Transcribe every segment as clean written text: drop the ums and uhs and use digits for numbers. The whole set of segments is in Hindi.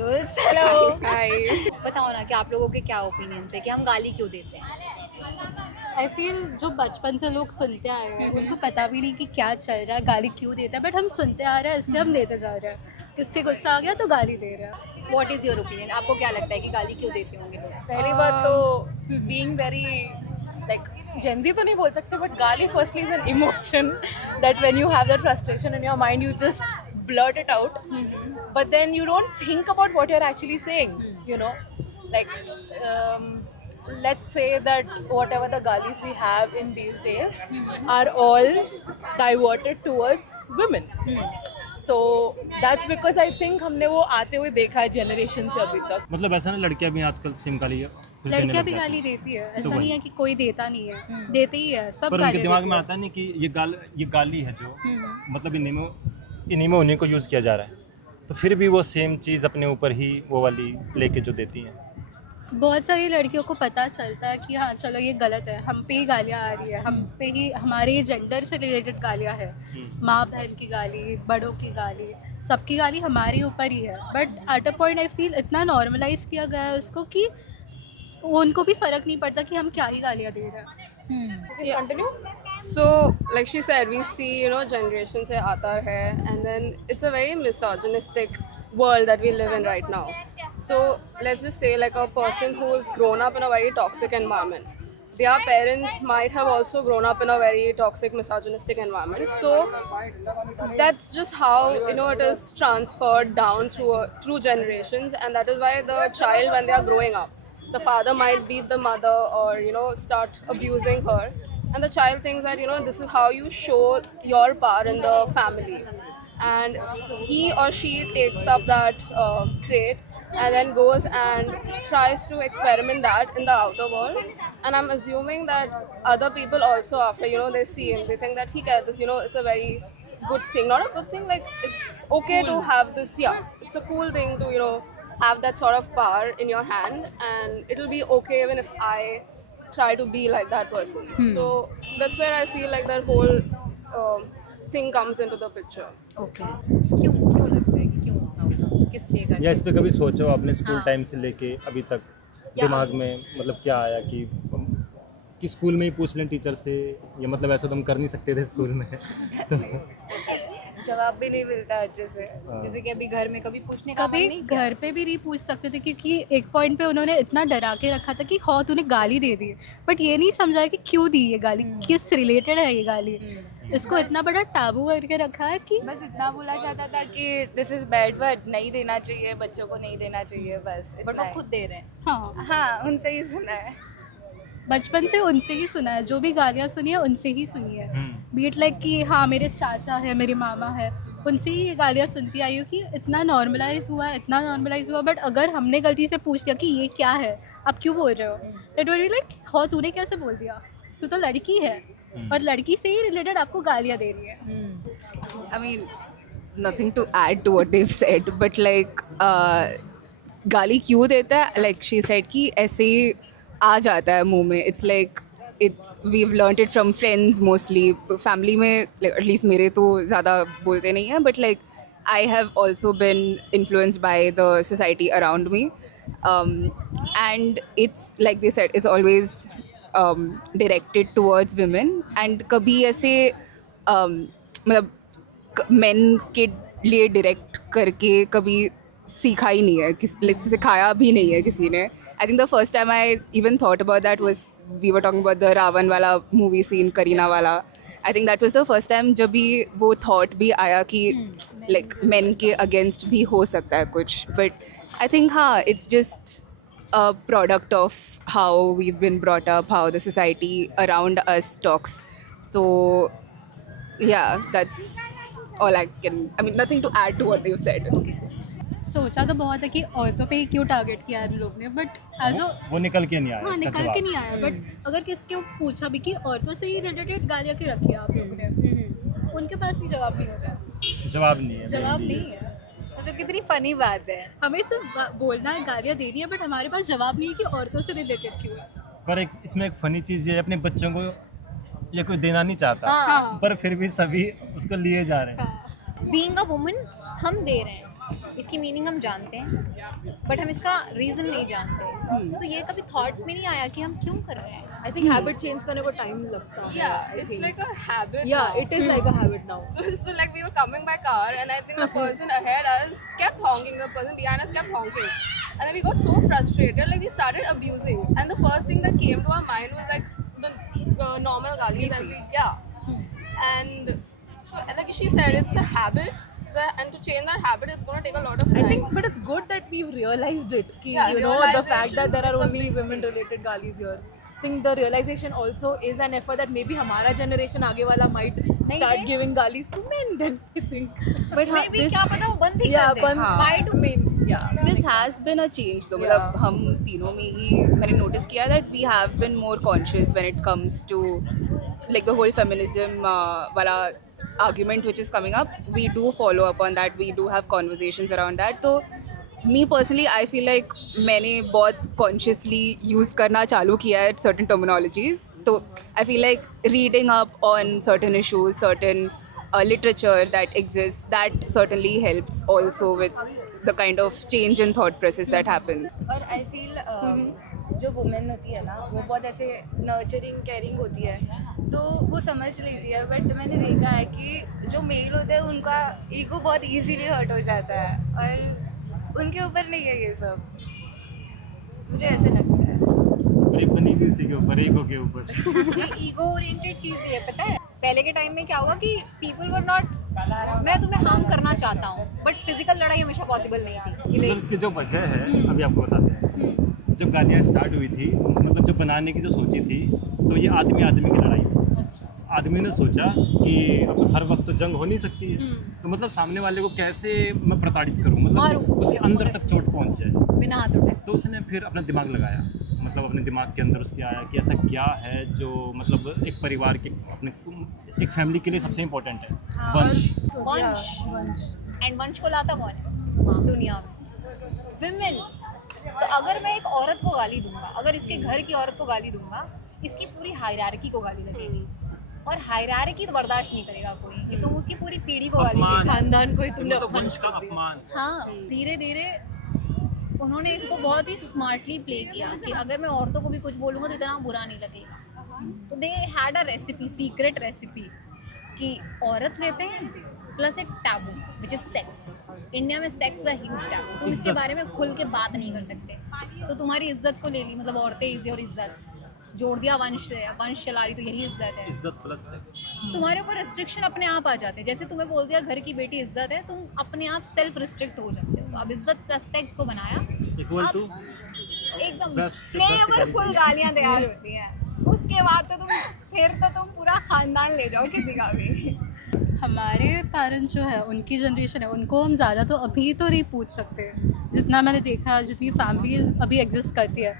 Girls, hello. हाय। बताओ ना कि आप लोगों के क्या ओपिनियंस है कि हम गाली क्यों देते हैं? आई फील जो बचपन से लोग सुनते आए हैं उनको पता भी नहीं कि क्या चल रहा है, गाली क्यों देता है, बट हम सुनते आ रहे हैं इसलिए हम देते जा रहे हैं। किससे गुस्सा आ गया तो गाली दे रहे हैं। What is your opinion? आपको क्या लगता है कि गाली क्यों देते होंगे लोग? पहली बात तो बीइंग वेरी लाइक जेंजी तो नहीं बोल सकते बट गाली firstly is an emotion that when you have that frustration in your mind you just blurt it out, but then you don't think about what you're actually saying, you know, like let's say that whatever the galis we have in these days are all diverted towards women. So that's because I think हमने वो आते हुए देखा है जनरेशन से अभी तक. मतलब ऐसा ना लड़कियां भी आजकल सिम गाली लड़कियां भी गाली देती है, ऐसा नहीं है कि कोई देता नहीं है, देते ही है सब। पर उनके दिमाग में आता नहीं कि ये गाली है जो मतलब इन्हीं में उन्हीं को यूज़ किया जा रहा है, तो फिर भी वो सेम चीज़ अपने ऊपर ही वो वाली लेके जो देती हैं। बहुत सारी लड़कियों को पता चलता है कि हाँ चलो ये गलत है, हम पे ही गालियाँ आ रही है, हम पे ही हमारे जेंडर से रिलेटेड गालियाँ है, माँ बहन की गाली, बड़ों की गाली, सबकी गाली हमारे ऊपर ही है। But at a point I feel इतना नॉर्मलाइज किया गया है उसको कि उनको भी फ़र्क नहीं पड़ता कि हम क्या ही गालियाँ दे रहे हैं। Continue. So, like she said, we see, you know, generation se aata hai, and then it's a very misogynistic world that we live in right now. So, let's just say, like a person who's grown up in a very toxic environment, their parents might have also grown up in a very toxic, misogynistic environment. So, that's just how, you know, it is transferred down through generations, and that is why the child, when they are growing up, the father might beat the mother or, you know, start abusing her, and the child thinks that, you know, this is how you show your power in the family, and he or she takes up that trait and then goes and tries to experiment that in the outer world. And I'm assuming that other people also, after, you know, they see him, they think that he can this, you know, it's a very good thing, not a good thing, like it's okay to have this, yeah, it's a cool thing to, you know, have that sort of power in your hand, and it'll be okay even if I try to be like that person. So that's where I feel like that whole thing comes into the picture. Okay, क्यों लगता है कि क्यों होता होगा? किस लिए करते या इस पे कभी सोचो आपने स्कूल हाँ। टाइम से लेके अभी तक या- दिमाग में मतलब क्या आया कि स्कूल में ही पूछ लें टीचर से, या मतलब ऐसा तो हम कर नहीं सकते थे स्कूल में जवाब भी नहीं मिलता अच्छे से। जैसे कि अभी घर में कभी पूछने का मन कभी नहीं किया? घर पे भी नहीं पूछ सकते थे क्योंकि एक पॉइंट पे उन्होंने इतना डरा के रखा था कि हाँ तूने गाली दे दी, बट ये नहीं समझा कि क्यों दी ये गाली, किस रिलेटेड है ये गाली। इसको इतना बड़ा टाबू करके रखा है कि बस इतना बोला जाता था कि दिस इज बैड वर्ड, नहीं देना चाहिए, बच्चों को नहीं देना चाहिए, बस बट इतना वो ही। खुद दे रहे हैं। हाँ हाँ, उनसे ही सुना है। बचपन से उनसे ही सुना है, जो भी गालियाँ सुनी है उनसे ही सुनी है। बीट लाइक कि हाँ मेरे चाचा है, मेरे मामा है, उनसे ही ये गालियाँ सुनती आई हूँ कि इतना नॉर्मलाइज हुआ, बट अगर हमने गलती से पूछ दिया कि ये क्या है, आप क्यों बोल रहे हो, इट विल बी लाइक हाँ तूने कैसे बोल दिया, तू तो लड़की है और लड़की से ही रिलेटेड आपको गालियाँ दे रही है। I mean, nothing to add to what they've said, but like, गाली क्यों देता है? Like she said कि ऐसे ही आ जाता है मुंह में. It's like we've learnt it from friends mostly. Family में like, at least मेरे तो ज़्यादा बोलते नहीं हैं, but like I have also been influenced by the society around me, and it's like they said, it's always directed towards women, and कभी ऐसे मतलब मेन के लिए डायरेक्ट करके कभी सीखा ही नहीं है, सिखाया भी नहीं है किसी ने. I think the first time I even thought about that was we were talking about the Ravan वाला मूवी सीन, करीना वाला. I think that was the first time जब भी वो थॉट भी आया कि लाइक मेन के अगेंस्ट भी हो सकता है कुछ. बट आई थिंक हाँ, it's just a product of how we've been brought up, how the society around us talks. So yeah, that's all I mean, nothing to add to what they've said. सोचा तो बहुत है कि औरतों पे ही क्यों टारगेट किया इन लोग ने, बट एज वो निकल के नहीं आया. हाँ इसका निकल के जवाब. नहीं आया. बट अगर किसके पूछा भी कि औरतों से ही रिलेटेड गालियाँ क्यों रखी है आप लोगों ने, उनके पास भी जवाब नहीं होता. जवाब नहीं है. जवाब नहीं है. तो कितनी फनी बात है. हमें सिर्फ बोलना है, गालियाँ देनी है, बट हमारे पास जवाब नहीं है कि औरतों से रिलेटेड क्यों है. पर इसमें एक फनी चीज़ ये है, अपने बच्चों को ये कोई देना नहीं चाहता, हाँ. पर फिर भी सभी उसको लिए जा रहे हैं. बीइंग अ वुमन हम दे रहे हैं, इसकी मीनिंग हम जानते हैं बट हम इसका रीज़न नहीं जानते, तो ये कभी थॉट में नहीं आया कि हम क्यों कर रहे हैं? आई थिंक हैबिट चेंज करने को टाइम लगता है. Yeah, it's like a habit. Yeah, now. it is like a habit now. So like we were coming by car and I think the person ahead us kept honking, the person behind us kept honking. And then we got so frustrated, like we started abusing. And the first thing that came to our mind was like the normal galis and and so like she said, it's a habit. And to change that habit, it's going to take a lot of time. I think, but it's good that we've realized it. Ki, Yeah, you know, the fact realization that there are is a only big women-related galis here. I think the realization also is an effort that maybe हमारा generation आगे वाला might start giving galis to men. Then I think. But मे भी क्या पता वो बंद ही yeah, कर दें. but Why do men, yeah. This has been a change though. मतलब हम तीनों में ही मैंने notice किया that we have been more conscious when it comes to like the whole feminism वाला argument which is coming up. We do follow up on that. We do have conversations around that. So me personally, I feel like मैंने बहुत consciously use करना चालू किया है certain terminologies. So I feel like reading up on certain issues, certain literature that exists, that certainly helps also with the kind of change in thought process that happens. और आई फील जो वुमेन होती है ना वो बहुत ऐसे नर्चरिंग केयरिंग होती है, तो वो समझ लेती है. बट मैंने देखा है कि जो मेल होते हैं उनका ईगो बहुत इजीली हर्ट हो जाता है और उनके ऊपर नहीं है ये सब, मुझे ऐसे लगता है. ब्रेक बनी भी उसी के ऊपर, ईगो के ऊपर. ये ईगो ओरिएंटेड चीज़ ही है, पता है. पहले के टाइम में क्या हुआ कि पीपल वर नॉट, मैं तुम्हें हार्म करना चाहता हूँ बट फिजिकल लड़ाई हमेशा पॉसिबल नहीं थी. मतलब इसकी जो वजह है अभी आपको बताते हैं. जब गालियाँ स्टार्ट हुई थी, मतलब जब बनाने की जो सोची थी, तो ये आदमी आदमी की लड़ाई थी. आदमी ने सोचा कि अब हर वक्त तो जंग हो नहीं सकती है, तो मतलब सामने वाले को कैसे मैं प्रताड़ित करूँ, मारूं. मतलब उसके अंदर तक चोट पहुँच जाए. बिना हाथ उठाए. तो उसने फिर अपना दिमाग लगाया, मतलब अपने दिमाग के अंदर उसके आया कि ऐसा क्या है जो मतलब एक परिवार के अपने एक फैमिली के लिए सबसे इम्पोर्टेंट है. वंश. वंश. एंड वंश को लाता कौन है दुनिया में? विमेन. तो अगर मैं एक औरत को गाली दूंगा, अगर इसके घर की औरत को गाली दूंगा, इसकी पूरी हायरार्की को गाली लगेगी और हायरार्की तो बर्दाश्त नहीं करेगा कोई कि तुम उसकी पूरी पीढ़ी को गाली अपमान. दे. खानदान को ही तुमने मतलब वंश का अपमान. हाँ, धीरे धीरे उन्होंने इसको बहुत ही स्मार्टली प्ले किया कि अगर मैं औरतों को भी कुछ बोलूँगा तो इतना बुरा नहीं लगेगा. तो they had a recipe, secret recipe कि औरत लेते हैं प्लस एक taboo which is sex. India में सेक्स अ ह्यूज टैबू. तुम इसके बारे में खुल के बात नहीं कर सकते. तो तुम्हारी इज्जत को ले ली, मतलब औरतें इज्जत और इज्जत जोड़ दिया वंश से, वंश चला रही तो यही इज्जत है. इज्जत प्लस सेक्स. तुम्हारे ऊपर रिस्ट्रिक्शन अपने आप आ जाते हैं. जैसे तुम्हें बोल दिया घर की बेटी इज्जत है, तुम अपने आप सेल्फ रिस्ट्रिक्ट हो जाते हो. तो अब इज्जत प्लस सेक्स को बनाया इक्वल टू एकदम Breast से breast फ्लेवरफुल गालियाँ तैयार होती हैं. उसके बाद तो तुम पूरा खानदान ले जाओ किसी का भी. हमारे पेरेंट्स जो है उनकी जनरेशन है, उनको हम ज़्यादा तो अभी तो नहीं पूछ सकते. जितना मैंने देखा, जितनी फैमिलीज अभी एग्जिस्ट करती है,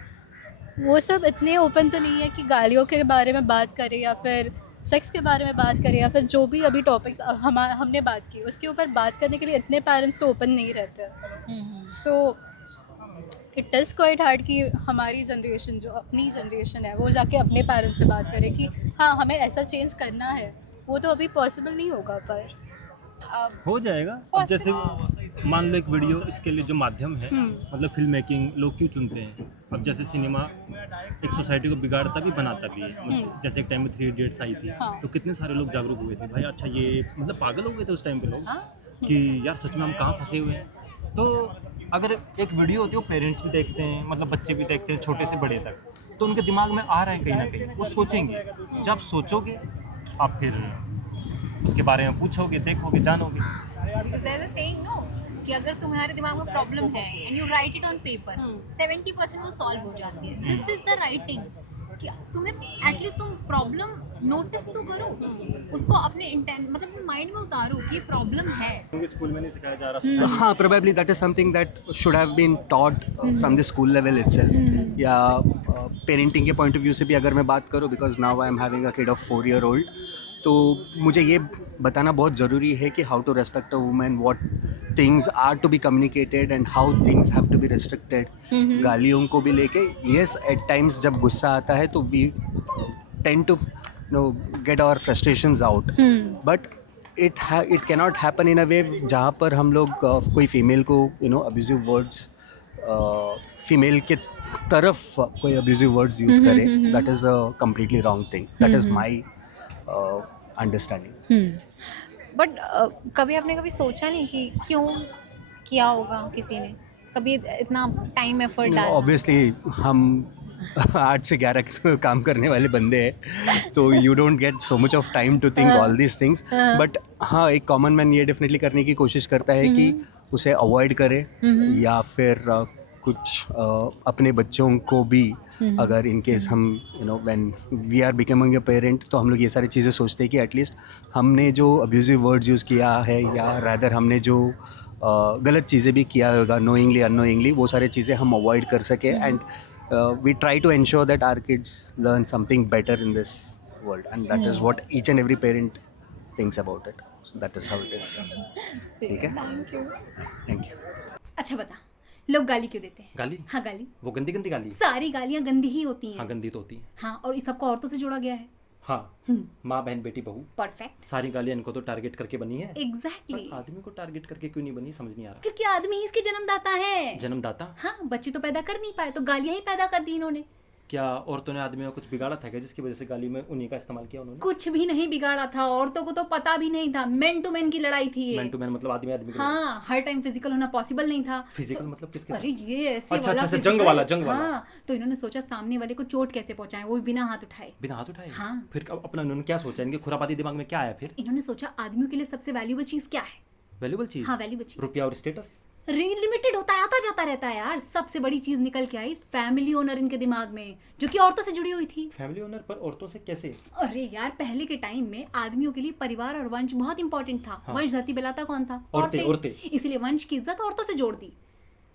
वो सब इतने ओपन तो नहीं है कि गालियों के बारे में बात करें या फिर सेक्स के बारे में बात करें या फिर जो भी अभी टॉपिक्स हमने बात की उसके ऊपर बात करने के लिए इतने पेरेंट्स तो ओपन नहीं रहते. So it is quite hard कि हमारी जनरेशन जो अपनी जनरेशन है वो जाके अपने पेरेंट्स से बात करे कि हाँ हमें ऐसा चेंज करना है. वो तो अभी पॉसिबल नहीं होगा, पर हो जाएगा. अब जैसे मान लो एक वीडियो, इसके लिए जो माध्यम है, मतलब फिल्म मेकिंग लोग क्यों चुनते हैं. अब जैसे सिनेमा एक सोसाइटी को बिगाड़ता भी बनाता भी है. मतलब जैसे एक टाइम में 3 इडियट्स आई थी, तो कितने सारे लोग जागरूक हुए थे भाई. अच्छा ये मतलब पागल हो गए थे उस टाइम पे लोग कि यार सच में हम कहाँ फंसे हुए हैं. तो अगर एक वीडियो होती है वो पेरेंट्स भी देखते हैं, मतलब बच्चे भी देखते हैं, छोटे से बड़े तक, तो उनके दिमाग में आ रहा है कहीं ना कहीं, वो सोचेंगे. जब सोचोगे आप फिर उसके बारे में पूछोगे, देखोगे, जानोगे. Because there is a saying, no, कि अगर तुम्हारे दिमाग में प्रॉब्लम है and you right it on paper, 70% वो सॉल्व हो जाती है. दिस इज द राइटिंग कि तुम्हें एटलीस्ट तुम प्रॉब्लम नोटिस तो करो, उसको अपने इंटेंट मतलब माइंड में उतारो कि ये प्रॉब्लम है. स्कूल में नहीं सिखाया जा रहा. हाँ, probably that is something that should have been taught from the school level itself. या पेरेंटिंग के पॉइंट ऑफ व्यू से भी अगर मैं बात करूँ, because now I am having a kid of 4-year-old, तो मुझे ये बताना बहुत ज़रूरी है कि how to respect a women, what things are to be communicated and how things have to be restricted. गालियों को भी लेके येस, एट टाइम्स जब गुस्सा आता है तो we tend to get our frustrations out, but it cannot happen in a way जहाँ पर हम लोग कोई फीमेल को अब्यूजिव वर्ड्स फीमेल के तरफ कोई अब्यूजिव वर्ड्स यूज़ करें. That is a completely wrong thing. That is my understanding. But कभी आपने कभी सोचा नहीं कि क्यों किया होगा किसी ने, कभी इतना टाइम एफर्ट डाला? ऑब्वियसली हम 8 से 11 काम करने वाले बंदे हैं, तो you don't get so much of time to think all this things. But हाँ, एक कॉमन मैन ये डेफिनेटली करने की कोशिश करता है कि उसे अवॉइड करे, या फिर कुछ अपने बच्चों को भी, अगर इन केस हम when we are becoming a parent, तो हम लोग ये सारी चीज़ें सोचते हैं कि एटलीस्ट हमने जो अब्यूजिव वर्ड्स यूज़ किया है, या रादर हमने जो गलत चीज़ें भी किया होगा नोइंगली अननोइंगली, वो सारी चीज़ें हम अवॉइड कर सके. And we try to ensure that our kids learn something better in this world, and that is what each and every parent thinks about it. So that is how it is. ठीक है, थैंक यू. Thank you. अच्छा बता, लोग गाली क्यों देते हैं? गाली? हाँ गाली. वो गंदी गंदी गाली? सारी गालियाँ गंदी ही होती हैं. हाँ, गंदी तो होती है. हाँ, और इस सबको औरतों से जोड़ा गया है. हाँ, माँ बहन बेटी बहू, परफेक्ट. सारी गालियाँ इनको तो टारगेट करके बनी है. एग्जैक्टली. पर आदमी को टारगेट करके क्यों नहीं बनी, समझ नहीं आ रहा. क्योंकि आदमी ही इसके जन्मदाता है. जन्मदाता? हाँ, बच्चे तो पैदा कर नहीं पाए, तो गालियाँ ही पैदा कर दी इन्होंने. क्या औरतों ने आदमियों को कुछ बिगाड़ा था क्या, जिसकी वजह से गाली में उन्हीं का इस्तेमाल किया उन्होंने? कुछ भी नहीं बिगाड़ा था, औरतों को तो पता भी नहीं था. मैन टू मैन की लड़ाई थी ये. मैन टू मैन मतलब आदमी आदमी के हाँ, हर टाइम फिजिकल होना पॉसिबल नहीं था. फिजिकल मतलब किसके अरे साथ? ये ऐसे अच्छा, वाला अच्छा, physical. जंग वाला, जंग वाला. हाँ, तो इन्होंने सोचा सामने वाले को चोट कैसे पहुंचाएं, वो भी बिना हाथ उठाए. बिना हाथ उठाए? हाँ. फिर अपना उन्होंने क्या सोचा, इनके खुरापाती दिमाग में क्या आया फिर? इन्होंने सोचा आदमियों के लिए सबसे वैल्यूएबल चीज क्या है? वैल्यूबल चीज? हाँ, वैल्यूएबल चीज. रुपया और स्टेटस? रेट लिमिटेड होता है, आता जाता रहता है यार. सबसे बड़ी चीज निकल के आई फैमिली ओनर इनके दिमाग में, जो कि औरतों से जुड़ी हुई थी. फैमिली ओनर पर औरतों से कैसे? अरे यार, पहले के टाइम में आदमियों के लिए परिवार और वंश बहुत इंपॉर्टेंट था. हाँ. वंश धरती बेलाता कौन था? औरतें. इसलिए वंश की इज्जत औरतों से जोड़ दी.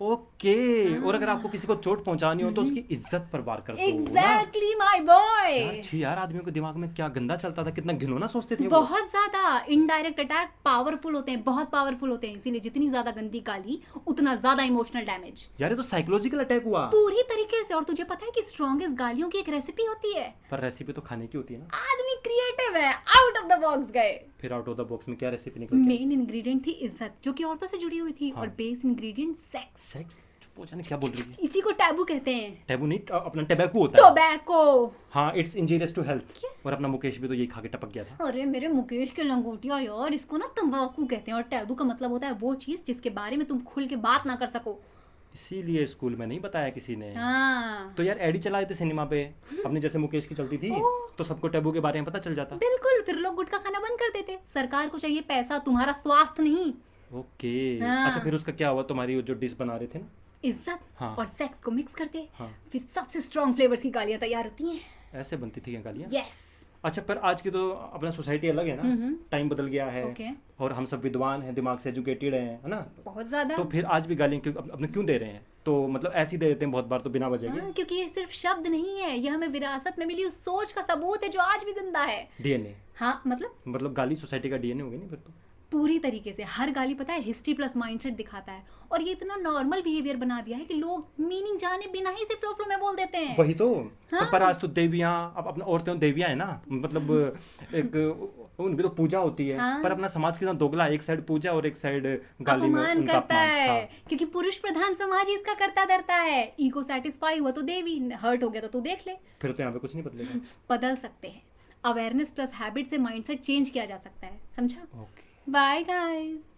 ओके. और अगर आपको किसी को चोट पहुंचानी हो तो उसकी इज्जत पर वार कर दो. Exactly my boy. यार छी यार, आदमियों के दिमाग में क्या गंदा चलता था, कितना घिनौना सोचते थे वो. बहुत ज्यादा. इनडायरेक्ट अटैक पावरफुल होते हैं, बहुत पावरफुल होते हैं. इसीलिए जितनी ज्यादा गंदी गाली उतना ज्यादा इमोशनल डैमेज. यार ये तो साइकोलॉजिकल अटैक हुआ पूरी तरीके से. और तुझे पता है कि स्ट्रॉन्गेस्ट गालियों की एक रेसिपी होती है. पर रेसिपी तो खाने की होती है ना. आदमी क्रिएटिव है, आउट ऑफ द बॉक्स गए. फिर आउट ऑफ द बॉक्स में क्या रेसिपी निकली? मेन इंग्रेडिएंट थी इज्जत, जो कि औरतों से जुड़ी हुई थी. हाँ. और बेस इंग्रेडिएंट सेक्स. सेक्स? चुप हो जाने, क्या बोल रही है? इसी को टैबू कहते हैं. टैबू नहीं, अपना टैबैको होता है. टोबैको. हाँ, इट्स इंजीरियस टू हेल्थ. और अपना मुकेश भी तो यही खा के टपक गया था. अरे मेरे मुकेश के लंगोटिया यार, इसको ना तंबाकू कहते हैं. और टैबू का मतलब होता है वो चीज जिसके बारे में तुम खुल के बात ना कर सको. इसीलिए स्कूल में नहीं बताया किसी ने. हाँ, तो यार एडी चलाए थे सिनेमा पे अपने, जैसे मुकेश की चलती थी, तो सबको टैबू के बारे में पता चल जाता. बिल्कुल. फिर लोग गुटखा खाना बंद कर देते. सरकार को चाहिए पैसा, तुम्हारा स्वास्थ्य नहीं. ओके. हाँ. अच्छा, फिर उसका क्या हुआ? तुम्हारी जो डिश बना रहे थे ना, इज्जत हाँ. और सेक्स को मिक्स करते. हाँ. फिर सबसे स्ट्रॉन्ग फ्लेवर्स की गालियां तैयार होती हैं. ऐसे बनती थी क्या गालियाँ? यस. अच्छा, पर आज की तो अपना सोसाइटी अलग है ना. टाइम बदल गया है. ओके. और हम सब विद्वान हैं, दिमाग से एजुकेटेड हैं, है ना. बहुत ज्यादा. तो फिर आज भी गालियाँ क्यों अपने क्यों दे रहे हैं? तो मतलब ऐसी दे देते हैं बहुत बार, तो बिना वजह हाँ, क्योंकि ये सिर्फ शब्द नहीं है, ये हमें विरासत में मिली उस सोच का सबूत है जो आज भी जिंदा है. डीएनए. हाँ, मतलब गाली सोसाइटी का डीएनए हो गया नहीं फिर तो. पूरी तरीके से. हर गाली पता है हिस्ट्री प्लस माइंडसेट दिखाता है. और ये इतना नॉर्मल बिहेवियर बना दिया है कि लोग मीनिंग जाने बिना ही से फ्लो फ्लो में बोल देते हैं. वही तो. हाँ. पर आज तो देवियाँ, अब अपना औरतें देवियाँ है ना, मतलब एक उनकी तो पूजा होती है. हाँ. पर अपना समाज कितना दोगला, एक साइड पूजा और एक साइड गाली में अपमान उनका करता अपमान. है. हाँ. क्योंकि पुरुष प्रधान समाज ही इसका करता धरता है. ईगो सेटिस्फाई हुआ तो देवी, हर्ट हो गया तो तू देख ले. फिर तो यहाँ पे कुछ नहीं बदलेगा. बदल सकते हैं. अवेयरनेस प्लस हैबिट से माइंडसेट चेंज किया जा सकता है. समझा? ओके. Bye guys.